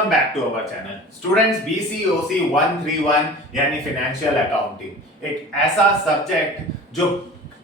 Welcome back to our channel students. BCOC 131 यानी financial accounting एक ऐसा सब्जेक्ट जो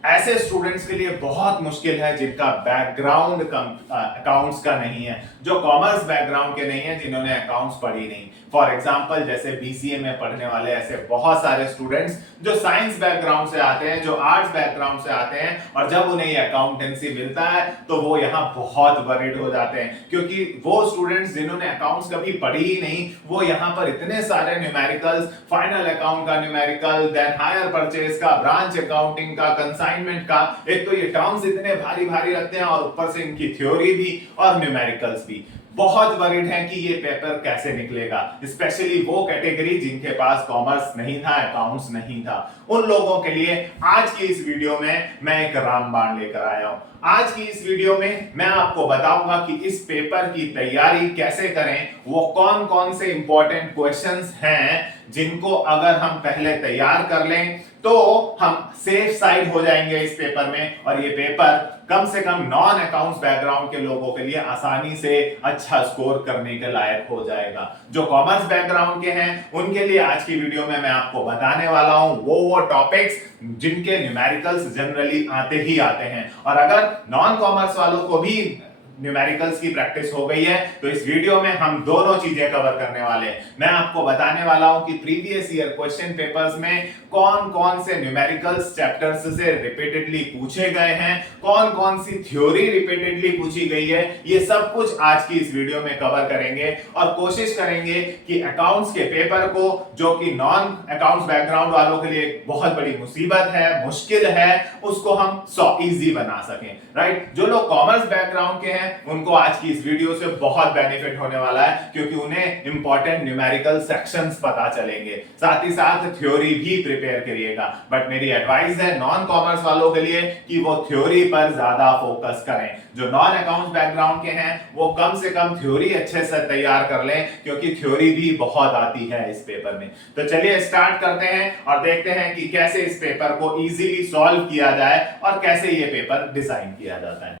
ऐसे स्टूडेंट्स के लिए बहुत मुश्किल है जिनका बैकग्राउंड अकाउंट्स का नहीं है, जो कॉमर्स बैकग्राउंड के नहीं है, जिन्होंने अकाउंट्स पढ़ी नहीं। फॉर एग्जांपल जैसे BCA में पढ़ने वाले ऐसे बहुत सारे स्टूडेंट्स जो साइंस बैकग्राउंड से आते हैं, जो आर्ट्स बैकग्राउंड से आते हैं, और जब उन्हें ये अकाउंटेंसी मिलता है तो वो यहाँ बहुत वरीड हो जाते हैं, क्योंकि वो स्टूडेंट्स जिन्होंने अकाउंट्स कभी पढ़ी ही नहीं, वो यहाँ पर इतने सारे न्यूमेरिकल्स, फाइनल अकाउंट का न्यूमेरिकल, देन हायर परचेज का, ब्रांच अकाउंटिंग का, कंसाइनमेंट का, एक तो ये टर्म्स इतने भारी भारी लगते हैं और ऊपर से इनकी थ्योरी भी और न्यूमेरिकल्स भी। बहुत वरीड है कि ये पेपर कैसे निकलेगा, स्पेशली वो कैटेगरी जिनके पास कॉमर्स नहीं था, अकाउंट्स नहीं था। उन लोगों के लिए आज की इस वीडियो में मैं एक रामबाण लेकर आया हूं। आज की इस वीडियो में मैं आपको बताऊंगा कि इस पेपर की तैयारी कैसे करें, वो कौन कौन से इंपॉर्टेंट क्वेश्चंस हैं जिनको अगर हम पहले तैयार कर लें तो हम सेफ साइड हो जाएंगे इस पेपर में, और ये पेपर कम से कम नॉन अकाउंट्स बैकग्राउंड के लोगों के लिए आसानी से अच्छा स्कोर करने के लायक हो जाएगा। जो कॉमर्स बैकग्राउंड के हैं उनके लिए आज की वीडियो में मैं आपको बताने वाला हूं वो टॉपिक्स जिनके न्यूमेरिकल्स जनरली आते ही आते हैं, और अगर नॉन कॉमर्स वालों को भी न्यूमेरिकल्स की प्रैक्टिस हो गई है तो इस वीडियो में हम दोनों चीजें कवर करने वाले हैं। मैं आपको बताने वाला हूं कि प्रीवियस ईयर क्वेश्चन पेपर्स में कौन कौन से न्यूमेरिकल्स चैप्टर्स से रिपीटेडली पूछे गए हैं, कौन कौन सी थ्योरी रिपीटेडली पूछी गई है, ये सब कुछ आज की इस वीडियो में कवर करेंगे और कोशिश करेंगे कि अकाउंट्स के पेपर को, जो कि नॉन अकाउंट्स बैकग्राउंड वालों के लिए बहुत बड़ी मुसीबत है, मुश्किल है, उसको हम इजी बना सकें। राइट, जो लोग कॉमर्स बैकग्राउंड के हैं उनको आज की इस वीडियो से बहुत बेनिफिट होने वाला है, क्योंकि उन्हें इंपॉर्टेंट न्यूमेरिकल सेक्शंस पता चलेंगे, साथ ही साथ थ्योरी भी प्रिपेयर करिएगा। बट मेरी एडवाइस है नॉन कॉमर्स वालों के लिए कि वो थ्योरी पर ज्यादा फोकस करें। जो नॉन अकाउंट्स बैकग्राउंड के हैं वो कम से कम थ्योरी अच्छे से तैयार कर लें, क्योंकि थ्योरी भी बहुत आती है इस पेपर में। तो चलिए स्टार्ट करते हैं और देखते हैं कि कैसे इस पेपर को इजीली सॉल्व किया जाए और कैसे ये पेपर डिजाइन किया जाता है।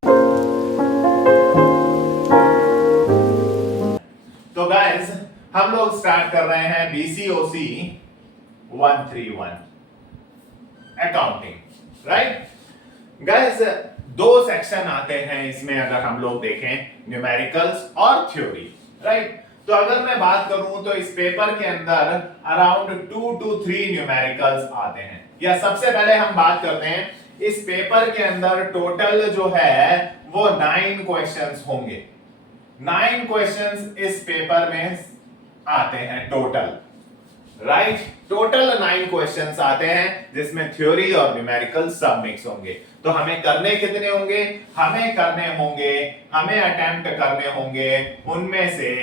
तो गाइस हम लोग स्टार्ट कर रहे हैं BCOC 131 अकाउंटिंग। राइट गाइस, दो सेक्शन आते हैं इसमें अगर हम लोग देखें, न्यूमेरिकल्स और थ्योरी। राइट, तो अगर मैं बात करूं तो इस पेपर के अंदर अराउंड 2 to 3 न्यूमेरिकल्स आते हैं। या सबसे पहले हम बात करते हैं, इस पेपर के अंदर टोटल जो है वो 9 क्वेश्चंस होंगे। 9 क्वेश्चंस इस पेपर में आते हैं टोटल। राइट, टोटल 9 क्वेश्चंस आते हैं जिसमें थ्योरी और न्यूमेरिकल सब मिक्स होंगे। तो हमें करने कितने होंगे? हमें अटेम्प्ट करने होंगे उनमें से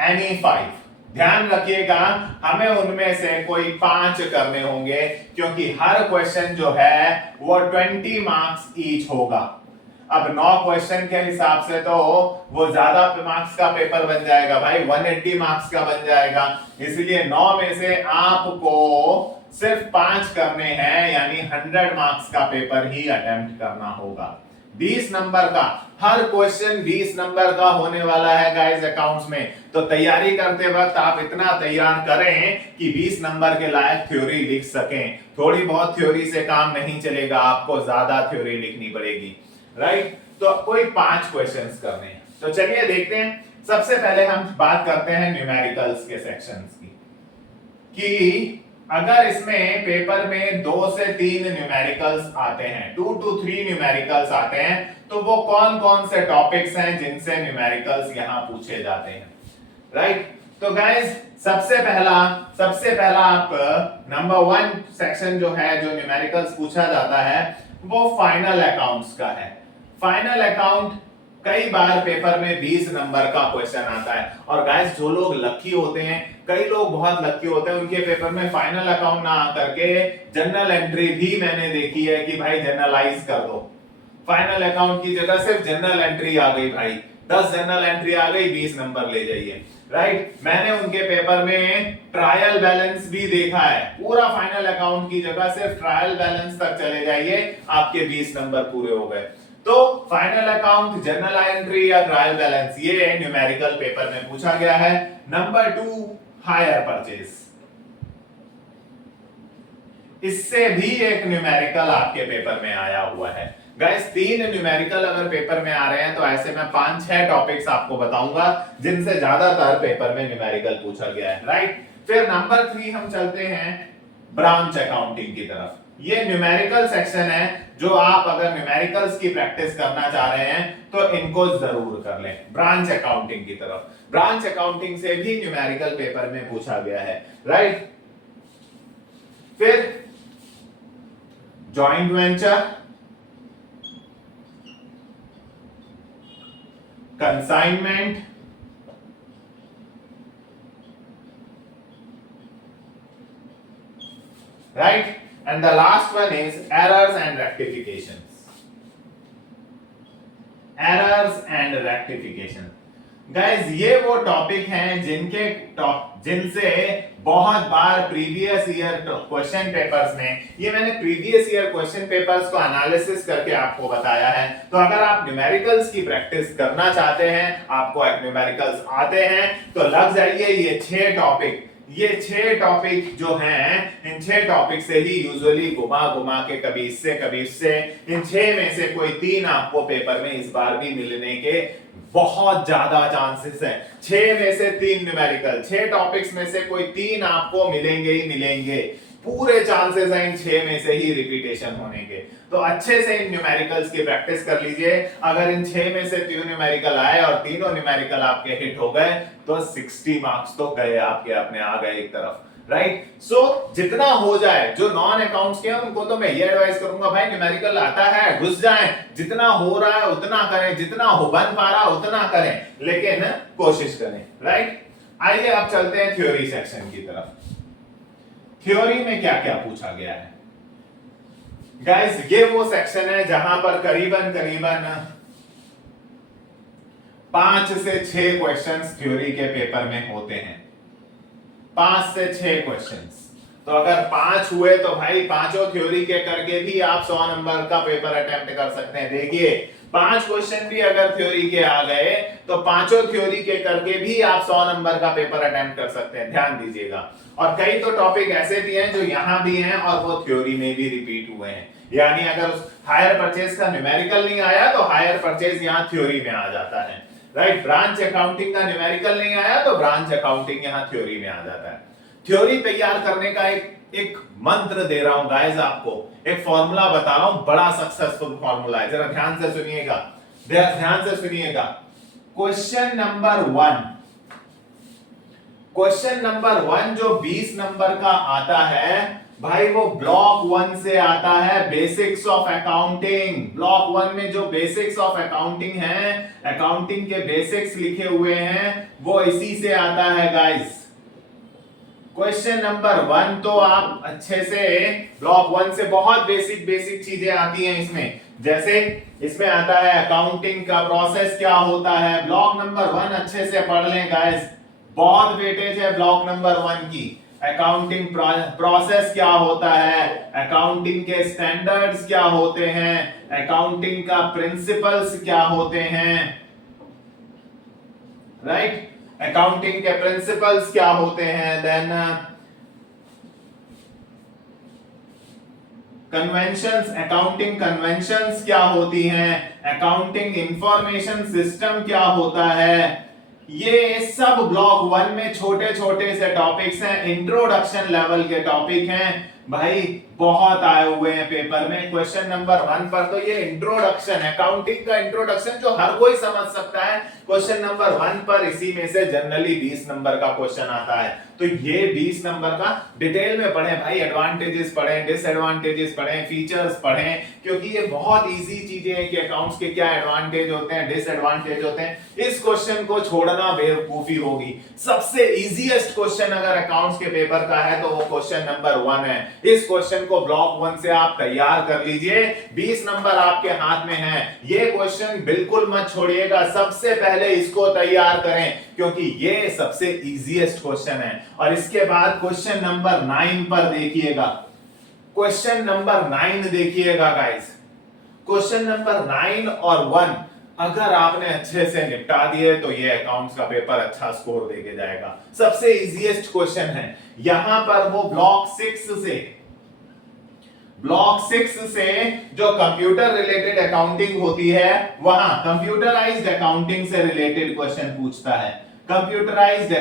एनी 5। ध्यान रखिएगा, हमें उनमें से कोई 5 करने होंगे, क्योंकि हर क्वेश्चन जो है वो 20 मार्क्स ईच होगा। अब 9 क्वेश्चन के हिसाब से तो वो ज्यादा मार्क्स का पेपर बन जाएगा भाई, 180 मार्क्स का बन जाएगा। इसलिए 9 में से आपको सिर्फ 5 करने हैं, यानी 100 मार्क्स का पेपर ही अटेम्प्ट करना होगा। 20 नंबर का, हर क्वेश्चन 20 नंबर का होने वाला है गाइस अकाउंट्स में। तो तैयारी करते वक्त आप इतना तैयार करें कि 20 नंबर के लायक थ्योरी लिख सकें। थोड़ी बहुत थ्योरी से काम नहीं चलेगा, आपको ज्यादा थ्योरी लिखनी पड़ेगी। राइट, तो कोई 5 क्वेश्चंस करने हैं। तो चलिए देखते हैं। सबसे पहले हम बात करते हैं न्यूमेरिकल्स के सेक्शंस की, कि अगर इसमें पेपर में 2 से 3 न्यूमेरिकल्स आते हैं, 2 to 3 न्यूमेरिकल्स आते हैं, तो वो कौन कौन से टॉपिक्स हैं जिनसे न्यूमेरिकल्स यहां पूछे जाते हैं। राइट, तो गाइस सबसे पहला आप नंबर 1 सेक्शन जो है, जो न्यूमेरिकल्स पूछा जाता है, वो फाइनल अकाउंट्स का है। फाइनल अकाउंट कई बार पेपर में 20 नंबर का क्वेश्चन आता है, और गाइस जो लोग लकी होते हैं, कई लोग बहुत लकी होते हैं, उनके पेपर में फाइनल अकाउंट ना आकर के जनरल एंट्री भी मैंने देखी है कि भाई जनरलाइज कर दो। फाइनल अकाउंट की जगह सिर्फ जनरल एंट्री आ गई भाई, 10 जनरल एंट्री आ गई, 20 नंबर ले जाइए। राइट, मैंने उनके पेपर में ट्रायल बैलेंस भी देखा है। पूरा फाइनल अकाउंट की जगह सिर्फ ट्रायल बैलेंस तक चले जाइए, आपके 20 नंबर पूरे हो गए। तो फाइनल अकाउंट, जर्नल एंट्री या ट्रायल बैलेंस, ये न्यूमेरिकल पेपर में पूछा गया है। नंबर 2 हायर परचेज, इससे भी एक न्यूमेरिकल आपके पेपर में आया हुआ है। गाइस 3 न्यूमेरिकल अगर पेपर में आ रहे हैं तो ऐसे मैं 5-6 टॉपिक्स आपको बताऊंगा जिनसे ज्यादातर पेपर में न्यूमेरिकल पूछा गया है, राइट। फिर नंबर 3 हम चलते हैं ब्रांच अकाउंटिंग की तरफ। ये न्यूमेरिकल सेक्शन है, जो आप अगर न्यूमेरिकल्स की प्रैक्टिस करना चाह रहे हैं तो इनको जरूर कर लें। ब्रांच अकाउंटिंग की तरफ, ब्रांच अकाउंटिंग से भी न्यूमेरिकल पेपर में पूछा गया है, राइट। फिर joint venture, consignment, right, and the last one is errors and rectifications. Errors and rectification. Guys ये वो टॉपिक हैं जिनसे बहुत बार प्रीवियस ईयर क्वेश्चन पेपर्स में, ये मैंने प्रीवियस ईयर क्वेश्चन पेपर्स को एनालिसिस करके आपको बताया है। तो अगर आप न्यूमेरिकल्स की प्रैक्टिस करना चाहते हैं, आपको न्यूमेरिकल्स आते हैं, तो लग जाइए ये 6 टॉपिक, ये 6 टॉपिक जो हैं, इन 6 टॉपिक से ही यूजुअली घुमा घुमा के कभी इससे इन 6 में से कोई 3 आपको पेपर में इस बार भी मिलने के बहुत ज्यादा चांसेस हैं। 6 में से 3 न्यूमेरिकल, 6 टॉपिक्स में से कोई 3 आपको मिलेंगे ही मिलेंगे। पूरे चांसेस हैं इन 6 में से ही रिपीटेशन होने के। तो अच्छे से इन न्यूमेरिकल्स की प्रैक्टिस कर लीजिए। अगर इन 6 में से 3 न्यूमेरिकल आए और तीनों न्यूमेरिकल आपके हिट हो गए तो 60 मार्क्स तो गए आपके, अपने आ गए एक तरफ, राइट। सो जितना हो जाए, जो नॉन अकाउंट्स के हैं उनको तो मैं ये एडवाइस करूंगा, भाई न्यूमेरिकल आता है घुस जाएं, जितना हो रहा है उतना करें, जितना हो बन पा रहा उतना करें, लेकिन कोशिश करें, राइट। आइए अब चलते हैं थ्योरी सेक्शन की तरफ। थ्योरी में क्या क्या पूछा गया है गाइस, ये वो सेक्शन है जहां पर करीबन 5 से 6 क्वेश्चंस थ्योरी के पेपर में होते हैं। 5 से 6 क्वेश्चंस। तो अगर 5 हुए तो भाई पांचों थ्योरी के करके भी आप 100 नंबर का पेपर अटेम्प्ट कर सकते हैं। देखिए 5 क्वेश्चन भी अगर थ्योरी के आ गए तो पांचों थ्योरी के करके भी आप 100 नंबर का पेपर अटेम्प्ट कर सकते हैं, ध्यान दीजिएगा। और कई तो टॉपिक ऐसे भी हैं जो यहां भी हैं और वो थ्योरी में भी रिपीट हुए हैं। यानी अगर उस हायर परचेज का न्यूमेरिकल नहीं आया तो हायर परचेज यहां थ्योरी में आ जाता है, राइट। ब्रांच अकाउंटिंग का न्यूमेरिकल नहीं आया तो ब्रांच अकाउंटिंग यहां थ्योरी में आ जाता है। थ्योरी तैयार करने का एक मंत्र दे रहा हूं गाइस, आपको एक फॉर्मूला बता रहा हूं, बड़ा सक्सेसफुल फॉर्मूला है, जरा ध्यान से सुनिएगा, ध्यान से सुनिएगा। क्वेश्चन नंबर 1 जो 20 नंबर का आता है भाई, वो ब्लॉक 1 से आता है, बेसिक्स ऑफ अकाउंटिंग। ब्लॉक 1 में जो बेसिक्स ऑफ अकाउंटिंग है, अकाउंटिंग के बेसिक्स लिखे हुए हैं, वो इसी से आता है गाइस। क्वेश्चन नंबर 1 तो आप अच्छे से ब्लॉक 1 से बहुत बेसिक चीजें आती हैं इसमें। जैसे इसमें आता है अकाउंटिंग का प्रोसेस क्या होता है, ब्लॉक नंबर 1 अच्छे से पढ़ लें गाइस, बहुत वेटेज है ब्लॉक नंबर 1 की। अकाउंटिंग प्रोसेस क्या होता है, अकाउंटिंग के स्टैंडर्ड्स क्या होते हैं, अकाउंटिंग का प्रिंसिपल्स क्या होते हैं, राइट। अकाउंटिंग के प्रिंसिपल्स क्या होते हैं, देन कन्वेंशंस, अकाउंटिंग कन्वेंशंस क्या होती हैं, अकाउंटिंग इंफॉर्मेशन सिस्टम क्या होता है। ये सब ब्लॉक 1 में छोटे छोटे से टॉपिक्स हैं, इंट्रोडक्शन लेवल के टॉपिक हैं भाई, बहुत आए हुए हैं पेपर में। क्वेश्चन नंबर 1 पर तो ये इंट्रोडक्शन, अकाउंटिंग का इंट्रोडक्शन जो हर कोई समझ सकता है, क्वेश्चन नंबर 1 पर इसी में से जनरली 20 नंबर का क्वेश्चन आता है। तो ये 20 नंबर का डिटेल में पढ़ें भाई, एडवांटेजेस पढ़ें, डिसएडवांटेजेस पढ़ें, फीचर्स पढ़ें, क्योंकि ये बहुत इजी चीजें हैं कि अकाउंट्स के क्या एडवांटेज होते हैं, डिसएडवांटेज होते हैं। इस क्वेश्चन को छोड़ना बेवकूफी होगी। सबसे इजीएस्ट क्वेश्चन अगर अकाउंट्स के पेपर का है तो वो क्वेश्चन नंबर 1 है। इस क्वेश्चन को ब्लॉक 1 से आप तैयार कर लीजिए, 20 नंबर आपके हाथ में है। ये क्वेश्चन बिल्कुल मत छोड़िएगा, सबसे पहले इसको तैयार करें क्योंकि ये सबसे इजीएस्ट क्वेश्चन है। और इसके बाद क्वेश्चन नंबर 9 पर देखिएगा, क्वेश्चन नंबर 9 देखिएगा गाइस। क्वेश्चन नंबर 9 और 1 अगर आपने अच्छे से निपटा दिए तो ये अकाउंट्स का पेपर अच्छा स्कोर देके जाएगा। सबसे इजीएस्ट क्वेश्चन है यहां पर, वो ब्लॉक 6 से जो कंप्यूटर रिलेटेड अकाउंटिंग होती है, वहां कंप्यूटराइज्ड अकाउंटिंग से रिलेटेड क्वेश्चन पूछता है। कंप्यूटराइज्ड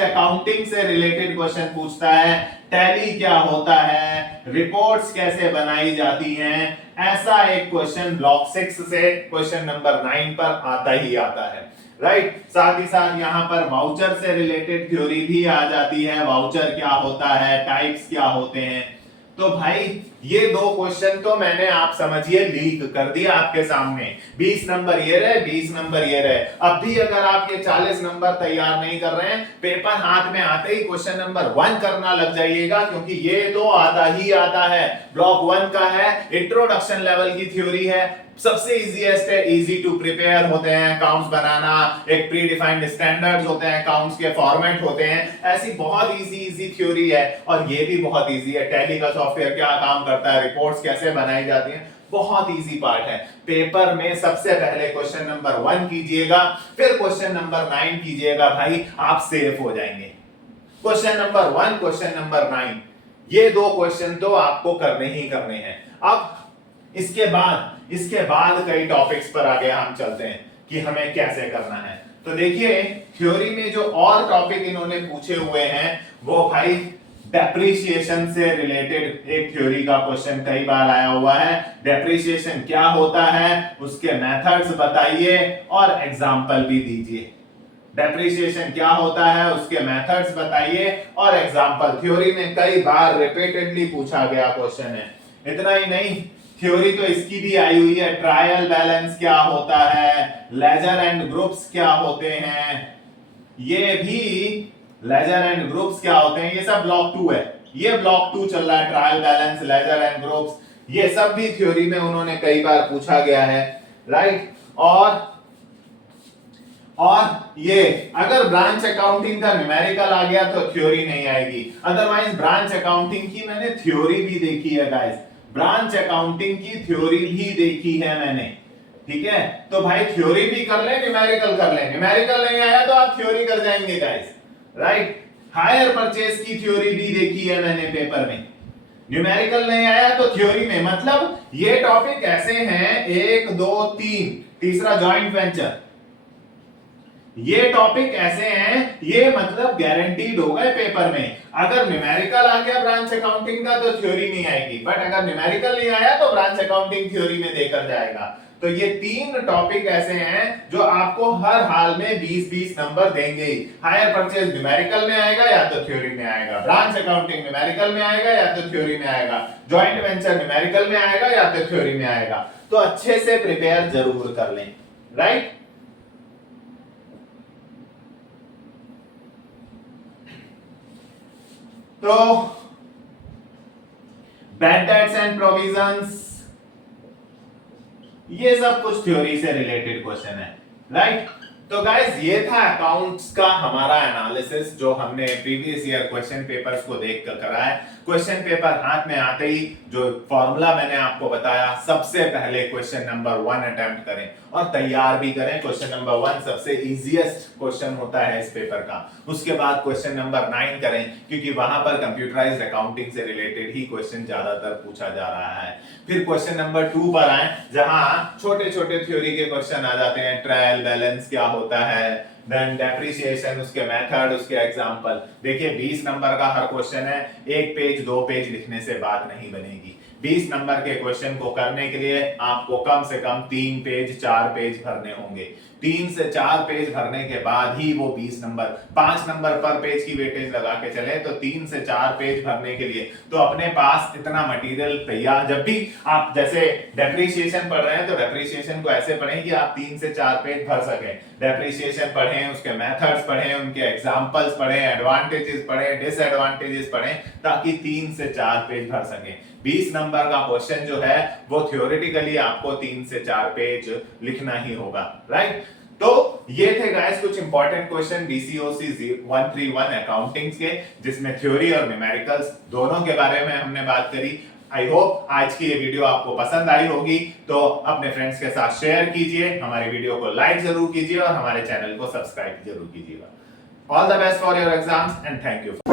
अकाउंटिंग से रिलेटेड क्वेश्चन पूछता है। टैली क्या होता है, रिपोर्ट्स कैसे बनाई जाती हैं, ऐसा एक क्वेश्चन ब्लॉक 6 से क्वेश्चन नंबर 9 पर आता ही आता है। राइट, साथ ही साथ यहां पर वाउचर से रिलेटेड थ्योरी भी आ जाती है। वाउचर क्या होता है, टाइप्स क्या होते हैं। तो भाई ये दो क्वेश्चन तो मैंने आप समझिए लीक कर दिया आपके सामने। 20 नंबर ये रहे, 20 नंबर ये रहे। अब भी अगर आप ये 40 नंबर तैयार नहीं कर रहे हैं, पेपर हाथ में आते ही क्वेश्चन नंबर 1 करना लग जाइएगा, क्योंकि ये तो आता ही आता है। ब्लॉक 1 का है, इंट्रोडक्शन लेवल की थ्योरी है, सबसे इजीएस्ट है, इजी टू प्रिपेयर होते हैं, अकाउंट्स बनाना, एक प्री डिफाइंड स्टैंडर्ड्स होते हैं, अकाउंट्स के फॉर्मेट होते हैं, ऐसी बहुत इजी थ्योरी है। और ये भी बहुत इजी है, टैली का सॉफ्टवेयर क्या काम करता है, रिपोर्ट्स कैसे बनाई जाती हैं, बहुत इजी पार्ट है। पेपर में सबसे पहले क्वेश्चन नंबर 1 कीजिएगा, फिर क्वेश्चन नंबर 9 कीजिएगा, भाई आप सेफ हो जाएंगे। क्वेश्चन नंबर 1, क्वेश्चन नंबर 9, ये दो क्वेश्चन तो आपको करने ही करने हैं। अब इसके बाद कई टॉपिक्स पर आगे हम चलते हैं कि हमें कैसे करना है। तो देखिए थ्योरी में जो और टॉपिक इन्होंने पूछे हुए हैं, वो भाई डेप्रिसिएशन से रिलेटेड एक थ्योरी का क्वेश्चन कई बार आया हुआ है। डेप्रिसिएशन क्या होता है, उसके मेथड्स बताइए और एग्जांपल भी दीजिए। डेप्रिसिएशन क्या होता है, उसके मेथड्स बताइए और एग्जांपल। थ्योरी में कई बार रिपीटेडली पूछा गया क्वेश्चन है। इतना ही नहीं, थ्योरी तो इसकी भी आई हुई है, ट्रायल बैलेंस क्या होता है, लेजर एंड ग्रुप्स क्या होते हैं, ये भी लेजर एंड ग्रुप्स क्या होते हैं, ये सब ब्लॉक 2 है। ये ब्लॉक 2 चल रहा है, trial balance, ledger and groups, ये सब भी थ्योरी में उन्होंने कई बार पूछा गया है। राइट, और ये अगर ब्रांच अकाउंटिंग का न्यूमेरिकल आ गया तो थ्योरी नहीं आएगी। अदरवाइज ब्रांच अकाउंटिंग की मैंने थ्योरी भी देखी है गाइस, ब्रांच अकाउंटिंग की थ्योरी भी देखी है मैंने। ठीक है, तो भाई थ्योरी भी कर ले, न्यूमेरिकल कर ले। न्यूमेरिकल नहीं आया तो आप थ्योरी कर जाएंगे गाइस। राइट, हायर परचेज की थ्योरी भी देखी है मैंने पेपर में। न्यूमेरिकल नहीं आया तो थ्योरी में, मतलब ये टॉपिक ऐसे हैं 1 2 3, तीसरा जॉइंट वेंचर, ये टॉपिक ऐसे हैं, ये मतलब गारंटीड हो गए पेपर में। अगर न्यूमेरिकल आ गया ब्रांच अकाउंटिंग का तो थ्योरी नहीं आएगी, बट अगर न्यूमेरिकल नहीं आया तो ब्रांच अकाउंटिंग थ्योरी में देकर जाएगा। तो ये 3 टॉपिक ऐसे हैं जो आपको हर हाल में 20-20 नंबर देंगे ही। हायर परचेज न्यूमेरिकल में आएगा या तो थ्योरी में आएगा, ब्रांच अकाउंटिंग न्यूमेरिकल में आएगा या तो थ्योरी में आएगा, जॉइंट वेंचर न्यूमेरिकल में आएगा या तो थ्योरी में आएगा। तो अच्छे से प्रिपेयर जरूर कर लें। राइट, तो बैड डेट्स एंड प्रोविजंस, ये सब कुछ थ्योरी से रिलेटेड क्वेश्चन है। राइट, तो गाइस ये था अकाउंट्स का हमारा एनालिसिस, जो हमने प्रीवियस ईयर क्वेश्चन पेपर्स को देखकर करा है। क्वेश्चन पेपर हाथ में आते ही जो फॉर्मूला मैंने आपको बताया, सबसे पहले क्वेश्चन नंबर 1 अटेम्प्ट करें और तैयार भी करें। क्वेश्चन नंबर 1 सबसे इजीएस्ट क्वेश्चन होता है इस पेपर का। उसके बाद क्वेश्चन नंबर 9 करें, क्योंकि वहां पर कंप्यूटराइज्ड अकाउंटिंग से रिलेटेड ही क्वेश्चन ज्यादातर पूछा जा रहा है। फिर क्वेश्चन नंबर 2 पर आए, जहां छोटे छोटे थ्योरी के क्वेश्चन आ जाते हैं। ट्रायल बैलेंस क्या होता है, देन डेप्रिसिएशन, उसके मेथड, उसके एग्जांपल। देखिए 20 नंबर का हर क्वेश्चन है, 1 पेज 2 पेज लिखने से बात नहीं बनेगी। 20 नंबर के क्वेश्चन को करने के लिए आपको कम से कम 3 पेज 4 पेज भरने होंगे। 3 से 4 पेज भरने के बाद ही वो 20 नंबर, 5 नंबर पर पेज की वेटेज लगा के चले तो 3 से 4 पेज भरने के लिए तो अपने पास इतना मटेरियल तैयार। जब भी आप जैसे डेप्रिसिएशन पढ़ रहे हैं तो डेप्रिसिएशन को ऐसे पढ़ें कि आप 3 से 4 पेज भर सकें। डेप्रिसिएशन पढ़ें, उसके मेथड्स पढ़ें, उनके एग्जांपल्स पढ़ें, एडवांटेजेस पढ़ें, डिसएडवांटेजेस पढ़ें, ताकि 3 से 4 पेज भर सकें। 20 नंबर का क्वेश्चन जो है वो थ्योरेटिकली आपको 3 से 4 पेज लिखना ही होगा। राइट, तो ये थे गाइस कुछ इंपॉर्टेंट क्वेश्चन बीसीओसी 131 अकाउंटिंग के, जिसमें थ्योरी और न्यूमेरिकल्स दोनों के बारे में हमने बात करी। आई होप आज की ये वीडियो आपको पसंद आई होगी, तो अपने फ्रेंड्स के साथ शेयर कीजिए, हमारे वीडियो को लाइक जरूर कीजिए और हमारे चैनल को सब्सक्राइब जरूर कीजिएगा। All the best for your exams and thank you.